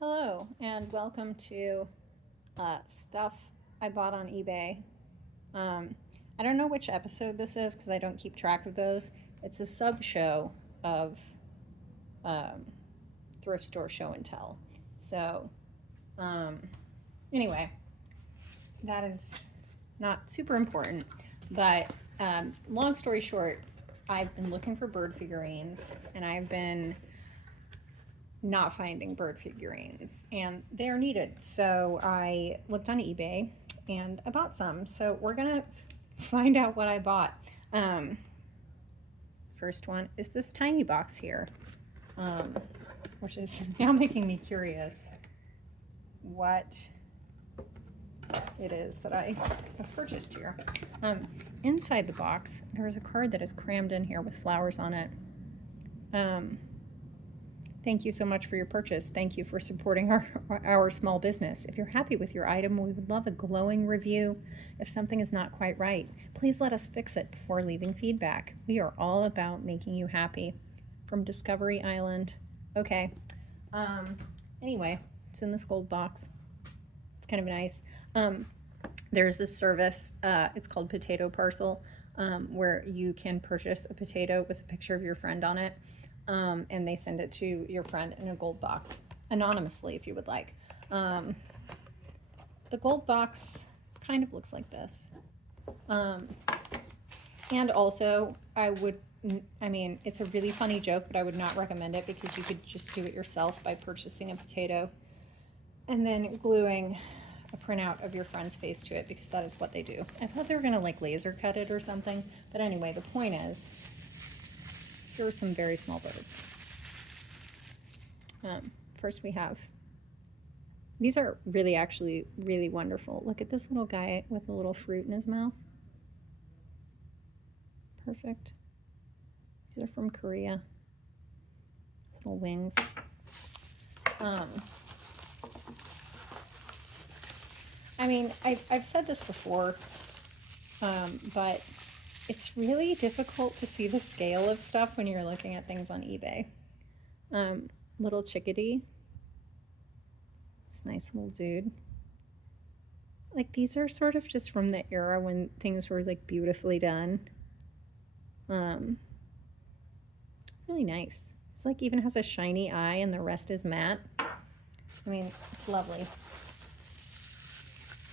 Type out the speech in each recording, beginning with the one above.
Hello and welcome to stuff I bought on eBay. I don't know which episode this is because I don't keep track of those. It's a sub show of um, thrift store show and tell. So, um, anyway, that is not super important. But long story short, I've been looking for bird figurines and I've been not finding bird figurines and they're needed. So I looked on eBay and I bought some. So we're gonna find out what I bought. First one is this tiny box here, which is now making me curious what it is that I have purchased here. Inside the box, there's a card that is crammed in here with flowers on it. Thank you so much for your purchase. Thank you for supporting our small business. If you're happy with your item, we would love a glowing review. If something is not quite right, please let us fix it before leaving feedback. We are all about making you happy. From Discovery Island. Okay. Anyway, it's in this gold box. It's kind of nice. There's this service, it's called Potato Parcel, where you can purchase a potato with a picture of your friend on it. And they send it to your friend in a gold box, anonymously if you would like. The gold box kind of looks like this. And also, it's a really funny joke, but I would not recommend it because you could just do it yourself by purchasing a potato and then gluing a printout of your friend's face to it, because that is what they do. I thought they were gonna like laser cut it or something, but anyway, the point is, here are some very small birds. First we have, these are actually really wonderful. Look at this little guy with a little fruit in his mouth. Perfect. These are from Korea. These little wings. I've said this before, but it's really difficult to see the scale of stuff when you're looking at things on eBay. Little chickadee. It's a nice little dude. Like, these are sort of just from the era when things were like beautifully done. Really nice. It's like even has a shiny eye and the rest is matte. I mean, it's lovely.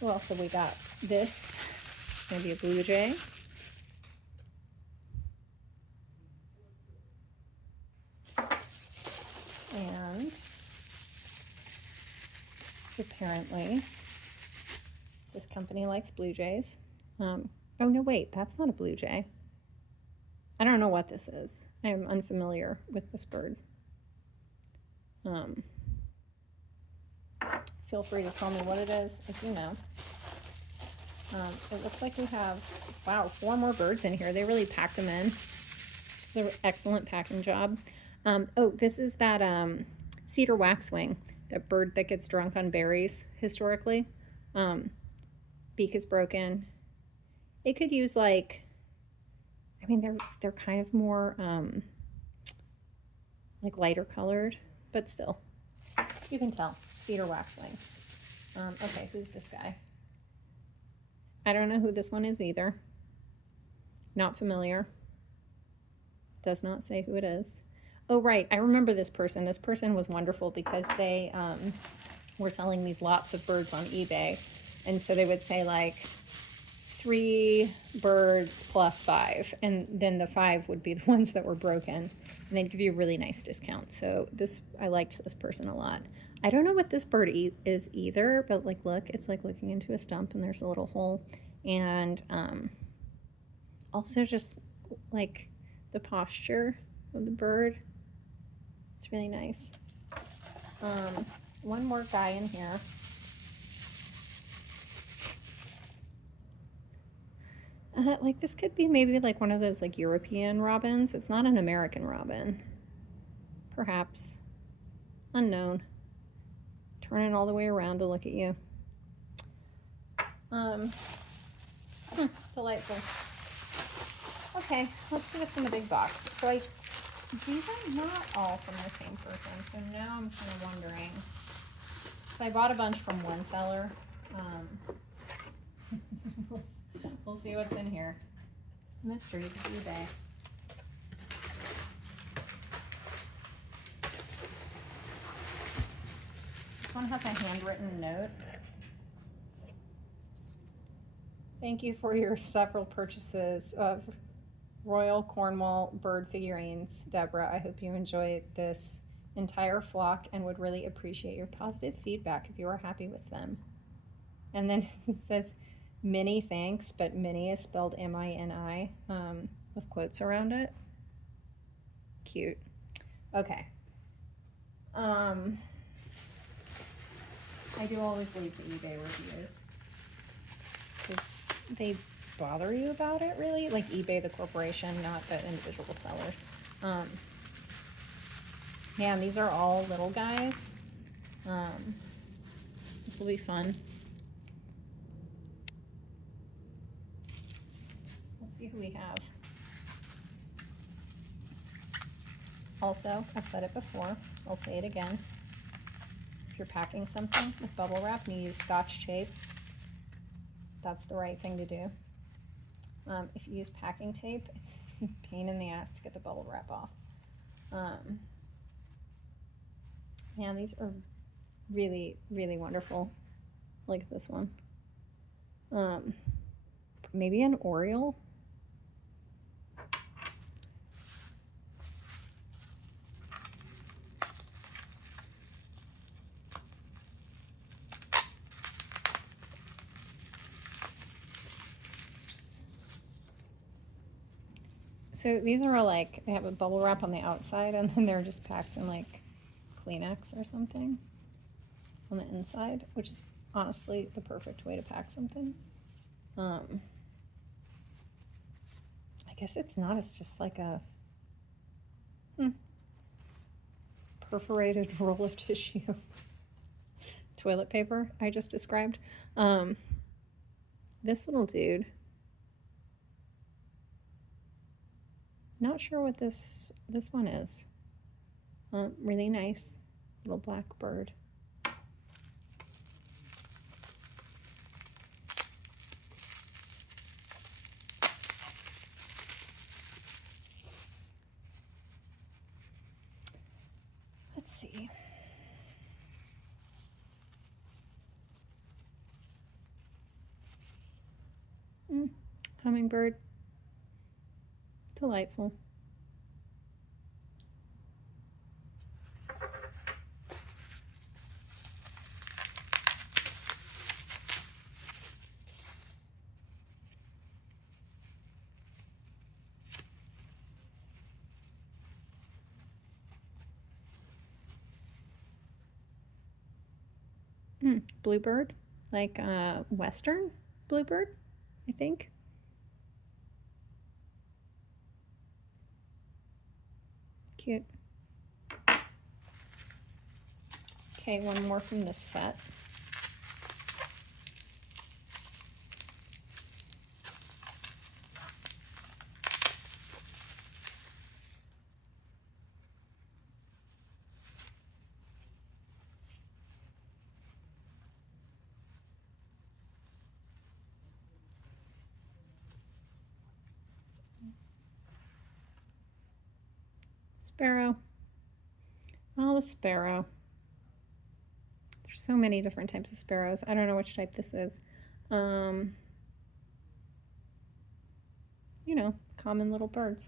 What else have we got? This is going to be a blue jay. And apparently this company likes blue jays. Oh no, wait, that's not a blue jay. I don't know what this is. I am unfamiliar with this bird. Feel free to tell me what it is if you know. It looks like we have, wow, 4 more birds in here. They really packed them in. It's an excellent packing job. Oh, this is that cedar waxwing, that bird that gets drunk on berries historically. Beak is broken. It could use like, they're kind of more like lighter colored, but still, you can tell. Cedar waxwing. Okay, who's this guy? I don't know who this one is either. Not familiar. Does not say who it is. Oh, right. I remember this person. This person was wonderful because they were selling these lots of birds on eBay. And so they would say like 3 birds plus 5. And then the 5 would be the ones that were broken. And they'd give you a really nice discount. So I liked this person a lot. I don't know what this bird is either, but like, look, it's like looking into a stump and there's a little hole. And also just like the posture of the bird. It's really nice. One more guy in here. Like this could be maybe like one of those like European robins. It's not an American robin. Perhaps. Unknown. Turning all the way around to look at you. Delightful. Okay, let's see what's in the big box. These are not all from the same person, so now I'm kind of wondering So I bought a bunch from one seller. We'll see what's in here. Mysteries of eBay. This one has a handwritten note. Thank you for your several purchases of Royal Cornwall bird figurines, Deborah. I hope you enjoy this entire flock and would really appreciate your positive feedback if you are happy with them. And then it says, Minnie thanks, but Minnie is spelled M-I-N-I with quotes around it. Cute. Okay. I do always leave the eBay reviews because they bother you about it, really. Like eBay, the corporation, not the individual sellers. Yeah, and these are all little guys. This will be fun. Let's see who we have. Also, I've said it before, I'll say it again. If you're packing something with bubble wrap and you use Scotch tape, that's the right thing to do. If you use packing tape, it's a pain in the ass to get the bubble wrap off. Man, these are really, really wonderful. Like this one. Maybe an Oriole. So these are like, they have a bubble wrap on the outside and then they're just packed in like Kleenex or something on the inside, which is honestly the perfect way to pack something. I guess it's not, it's just like a perforated roll of tissue. Toilet paper I just described. This little dude, not sure what this one is. Really nice little black bird. Let's see. Hummingbird. Delightful. Bluebird, like Western bluebird, I think. Cute. Okay, one more from this set. Sparrow. Oh, the sparrow. There's so many different types of sparrows. I don't know which type this is. You know, common little birds.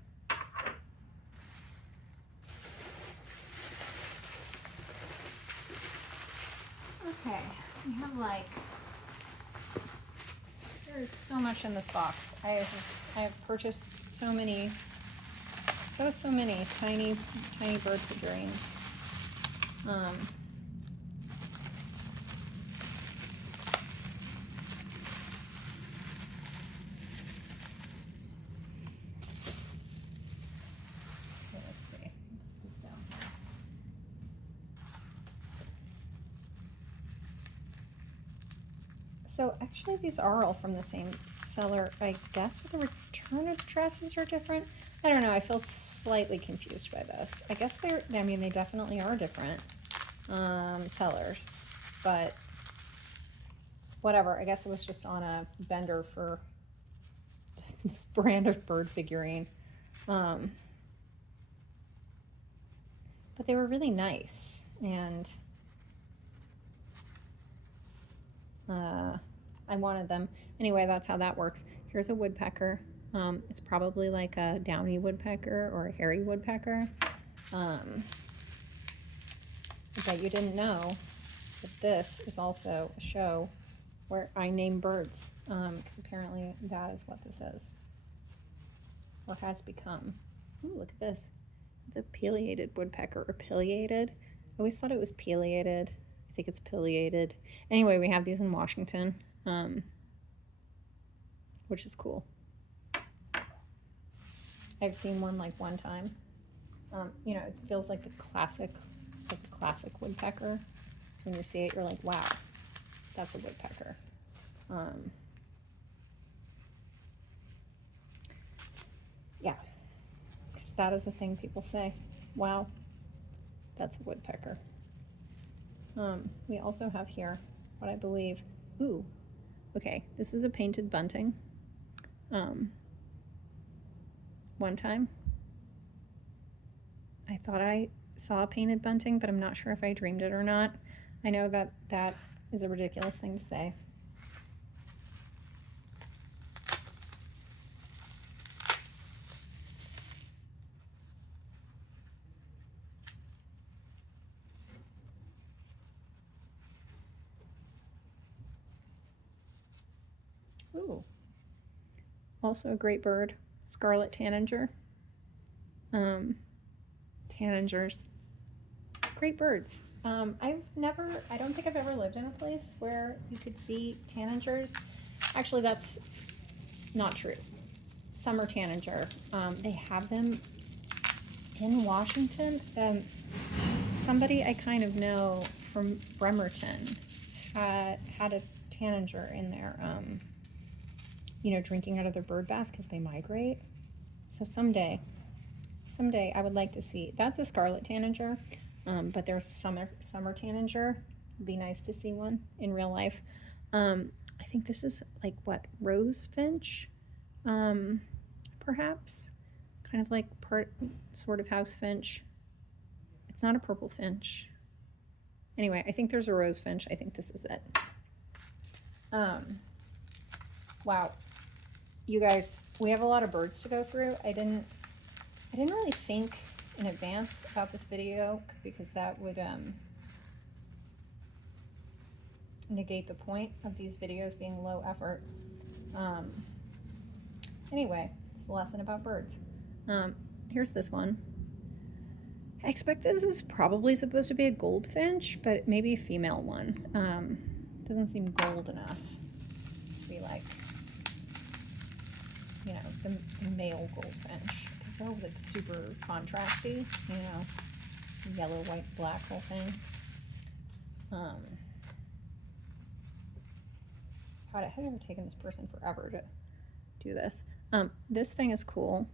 Okay, we have like, there is so much in this box. I have purchased so many tiny bird figurines. Let's see. Put this down here. So actually these are all from the same seller, I guess, but the return addresses are different. I don't know, I feel slightly confused by this. I guess they definitely are different sellers. but whatever. I guess it was just on a vendor for this brand of bird figurine. But they were really nice, and I wanted them. Anyway, that's how that works. Here's a woodpecker. It's probably like a downy woodpecker or a hairy woodpecker. I bet you didn't know that this is also a show where I name birds, because apparently that is what this is, or has become. Ooh, look at this. It's a pileated woodpecker, or pileated. I always thought it was pileated. I think it's pileated. Anyway, we have these in Washington, which is cool. I've seen one like one time. You know, it feels like the classic, it's like a classic woodpecker. So when you see it, you're like, wow, that's a woodpecker. Yeah, because that is a thing people say. Wow, that's a woodpecker. We also have here what I believe, ooh, okay, this is a painted bunting. One time I thought I saw a painted bunting, but I'm not sure if I dreamed it or not. I know that that is a ridiculous thing to say. Ooh, also a great bird, scarlet tanager. Tanagers, great birds. I don't think I've ever lived in a place where you could see tanagers. Actually, that's not true. Summer tanager, they have them in Washington. Somebody I kind of know from Bremerton had a tanager in there, you know, drinking out of their bird bath because they migrate. So someday I would like to see. That's a scarlet tanager, but there's summer tanager. It'd be nice to see one in real life. I think this is like what, rose finch, perhaps, kind of like sort of house finch. It's not a purple finch. Anyway, I think there's a rose finch. I think this is it. Wow, you guys, we have a lot of birds to go through. I didn't really think in advance about this video because that would negate the point of these videos being low effort. Anyway, it's a lesson about birds. Here's this one. I expect this is probably supposed to be a goldfinch, but maybe a female one. Doesn't seem gold enough to be like, you know, the male goldfinch. They're like super contrasty, you know, yellow, white, black whole thing. God, it has ever taken this person forever to do this. This thing is cool.